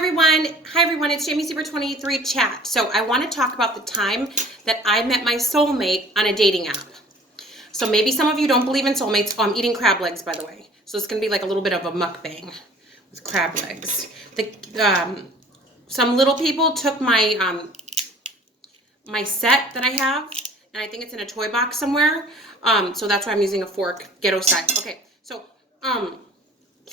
Hi everyone, it's JAMIEZEBRA23 chat. So I want to talk about the time that I met my soulmate on a dating app. So maybe some of you don't believe in soulmates. Oh, I'm eating crab legs, by the way. So it's going to be like a little bit of a mukbang with crab legs. Some little people took my my set that I have, and I think it's in a toy box somewhere. So that's why I'm using a fork, ghetto style. Okay, so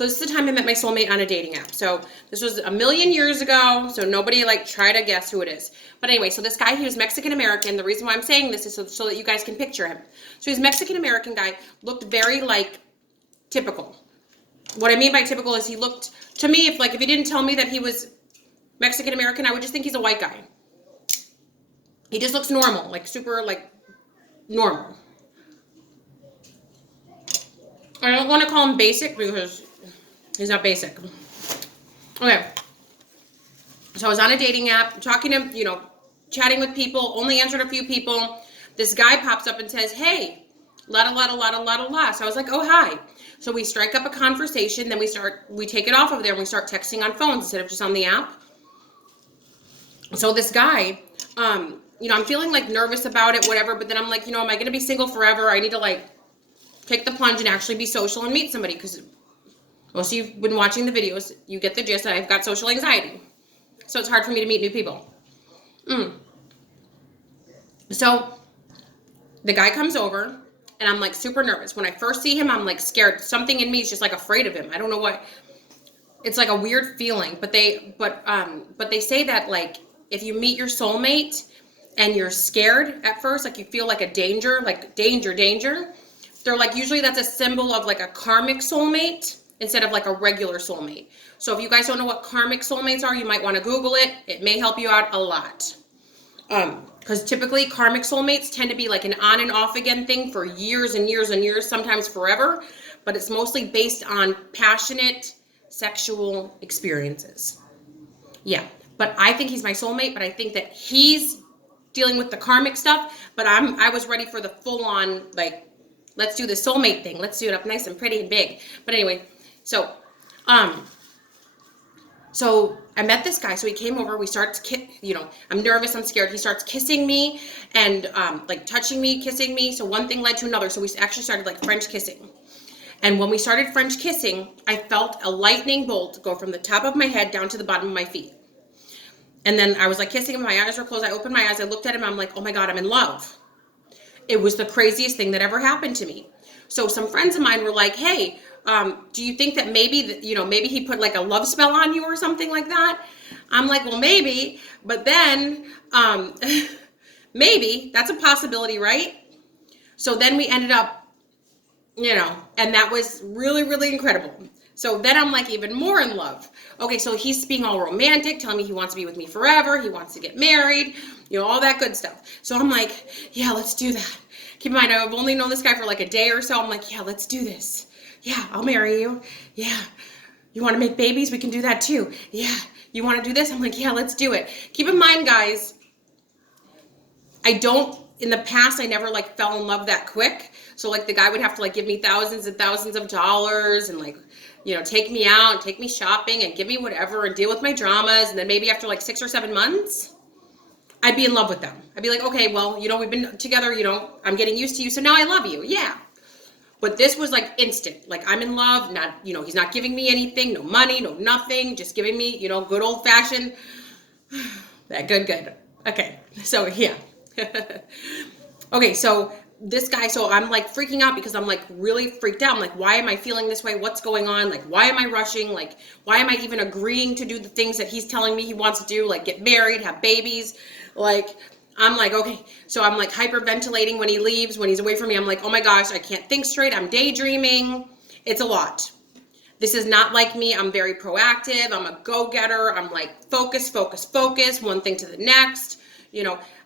this is the time I met my soulmate on a dating app. So this was a million years ago, so nobody try to guess who it is. But anyway, so this guy, he was Mexican-American. The reason why I'm saying this is so that you guys can picture him. So he's Mexican-American guy, looked very typical. What I mean by typical is he looked, to me, if he didn't tell me that he was Mexican-American, I would just think he's a white guy. He just looks normal, super normal. I don't want to call him basic because he's not basic. Okay. So I was on a dating app, talking to, chatting with people, only answered a few people. This guy pops up and says, hey, la. So I was like, oh, hi. So we strike up a conversation, then we take it off of there and we start texting on phones instead of just on the app. So this guy, I'm feeling nervous about it, whatever, but then I'm like, am I going to be single forever? I need to take the plunge and actually be social and meet somebody, because most of you have been watching the videos. You get the gist that I've got social anxiety. So it's hard for me to meet new people. So the guy comes over and I'm super nervous. When I first see him, I'm scared. Something in me is just afraid of him. I don't know what. It's a weird feeling, but they say that if you meet your soulmate and you're scared at first, you feel a danger, danger. They're usually that's a symbol of a karmic soulmate instead of a regular soulmate. So if you guys don't know what karmic soulmates are, you might want to Google it. It may help you out a lot. Because typically karmic soulmates tend to be an on and off again thing for years and years and years, sometimes forever. But it's mostly based on passionate sexual experiences. Yeah, but I think he's my soulmate, but I think that he's dealing with the karmic stuff, but I was ready for the full on, let's do the soulmate thing. Let's do it up nice and pretty and big. But anyway, so I met this guy. So he came over. We start, I'm nervous. I'm scared. He starts kissing me and touching me, kissing me. So one thing led to another. So we actually started French kissing. And when we started French kissing, I felt a lightning bolt go from the top of my head down to the bottom of my feet. And then I was kissing him. My eyes were closed. I opened my eyes. I looked at him. I'm oh my God, I'm in love. It was the craziest thing that ever happened to me. So some friends of mine were hey, do you think that maybe maybe he put a love spell on you or something like that? I'm well, maybe, but then maybe that's a possibility, right? So then we ended up, and that was really, really incredible. So then I'm even more in love. Okay, so he's being all romantic, telling me he wants to be with me forever. He wants to get married, all that good stuff. So I'm yeah, let's do that. Keep in mind, I've only known this guy for a day or so. I'm yeah, let's do this. Yeah, I'll marry you. Yeah. You want to make babies? We can do that too. Yeah. You want to do this? I'm yeah, let's do it. Keep in mind, guys, in the past, I never fell in love that quick. So the guy would have to give me thousands and thousands of dollars and take me out and take me shopping and give me whatever and deal with my dramas. And then maybe after 6 or 7 months, I'd be in love with them. I'd be okay, well, we've been together, I'm getting used to you. So now I love you. Yeah. But this was instant. I'm in love, not, he's not giving me anything, no money, no nothing, just giving me, good old fashioned. That good. Okay. So yeah. Okay. So this guy, so I'm freaking out because I'm really freaked out. I'm why am I feeling this way? What's going on? Why am I rushing? Why am I even agreeing to do the things that he's telling me he wants to do? Get married, have babies. I'm okay. So I'm hyperventilating when he leaves, when he's away from me. I'm oh my gosh, I can't think straight. I'm daydreaming. It's a lot. This is not like me. I'm very proactive. I'm a go-getter. I'm focus, one thing to the next.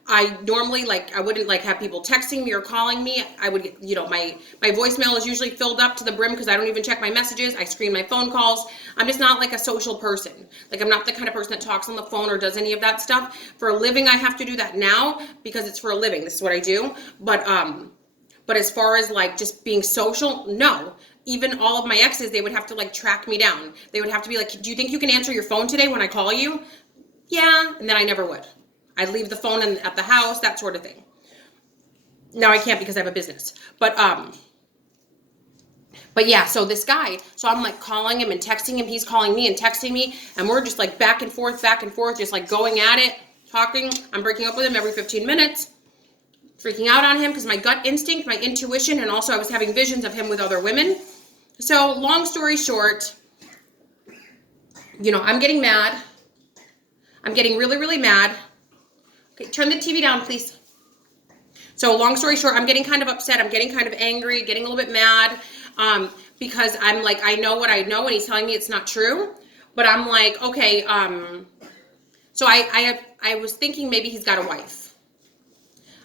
I normally I wouldn't have people texting me or calling me. I would get, my voicemail is usually filled up to the brim because I don't even check my messages. I screen my phone calls. I'm just not a social person. I'm not the kind of person that talks on the phone or does any of that stuff. For a living, I have to do that now because it's for a living. This is what I do. But as far as just being social, no. even all of my exes, they would have to like track me down. They would have to be like, do you think you can answer your phone today when I call you? Yeah. And then I never would. I'd leave the phone at the house, that sort of thing. Now I can't because I have a business. But yeah, so this guy, so I'm like calling him and texting him. He's calling me and texting me. And we're just like back and forth, just like going at it, talking. I'm breaking up with him every 15 minutes. Freaking out on him because my gut instinct, my intuition, and also I was having visions of him with other women. So long story short, you know, I'm getting mad. I'm getting really, really mad. Okay, turn the TV down, please. So long story short, I'm getting kind of upset. I'm getting kind of angry, getting a little bit mad because I'm like, I know what I know and he's telling me it's not true. But I'm like, okay, so I was thinking maybe he's got a wife.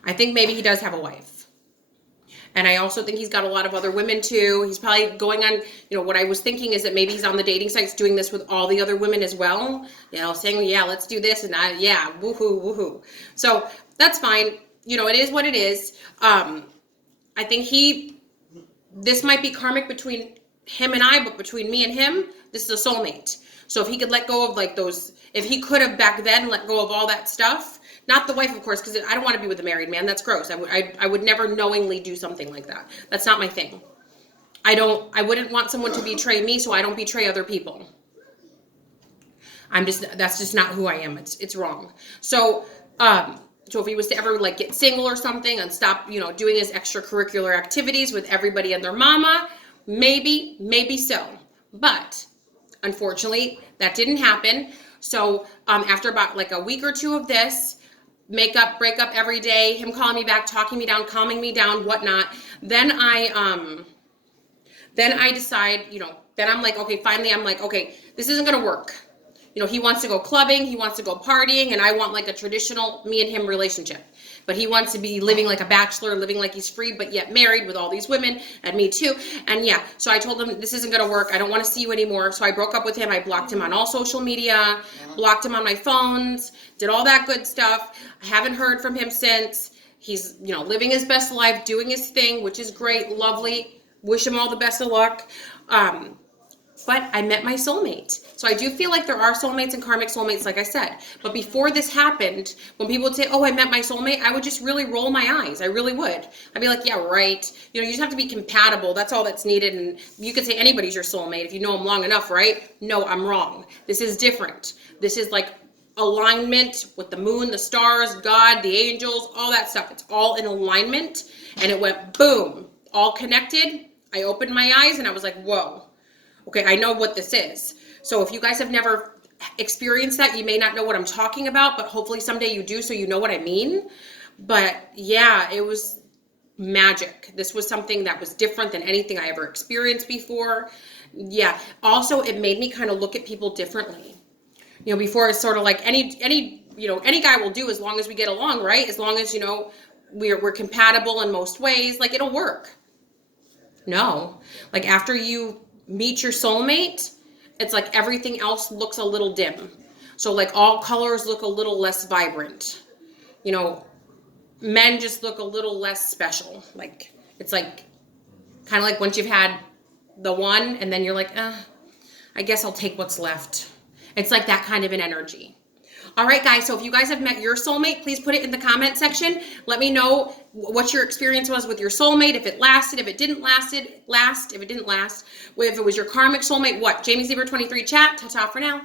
I think maybe he does have a wife. And I also think he's got a lot of other women too. He's probably going on, you know, what I was thinking is that maybe he's on the dating sites doing this with all the other women as well. You know, saying, yeah, let's do this. And yeah, woohoo, woohoo. So that's fine. You know, it is what it is. I think this might be karmic between him and I, but between me and him, this is a soulmate. So if he could let go of like if he could have back then let go of all that stuff, not the wife, of course, because I don't want to be with a married man. That's gross. I would never knowingly do something like that. That's not my thing. I wouldn't want someone to betray me, so I don't betray other people. That's just not who I am. It's wrong. So if he was to ever like get single or something and stop, you know, doing his extracurricular activities with everybody and their mama, maybe so. But unfortunately, that didn't happen. So after about like a week or two of this, break up every day, him calling me back, talking me down, calming me down, whatnot. Then I decide, you know, then I'm like, okay, finally I'm like, okay, this isn't going to work. You know, he wants to go clubbing, he wants to go partying, and I want like a traditional me and him relationship. But he wants to be living like a bachelor, living like he's free, but yet married with all these women, and me too. And yeah, so I told him, this isn't going to work. I don't want to see you anymore. So I broke up with him. I blocked him on all social media, blocked him on my phones, did all that good stuff. I haven't heard from him since. He's, you know, living his best life, doing his thing, which is great, lovely. Wish him all the best of luck. But I met my soulmate. So I do feel like there are soulmates and karmic soulmates, like I said. But before this happened, when people would say, oh, I met my soulmate, I would just really roll my eyes. I really would. I'd be like, yeah, right. You know, you just have to be compatible. That's all that's needed. And you could say anybody's your soulmate if you know them long enough, right? No, I'm wrong. This is different. This is like alignment with the moon, the stars, God, the angels, all that stuff. It's all in alignment. And it went boom, all connected. I opened my eyes and I was like, whoa. Okay, I know what this is. So if you guys have never experienced that, you may not know what I'm talking about, but hopefully someday you do, so you know what I mean. But yeah, it was magic. This was something that was different than anything I ever experienced before. Yeah. Also, it made me kind of look at people differently. You know, before it's sort of like any guy will do as long as we get along, right? As long as, you know, we're compatible in most ways, like it'll work. No. Like after you meet your soulmate, it's like everything else looks a little dim. So like all colors look a little less vibrant. You know, men just look a little less special. Like it's like kind of like once you've had the one and then you're like, I guess I'll take what's left. It's like that kind of an energy. All right, guys, so if you guys have met your soulmate, please put it in the comment section. Let me know what your experience was with your soulmate, if it lasted, if it didn't last, if it was your karmic soulmate, what? JAMIEZEBRA23 chat. Ta-ta for now.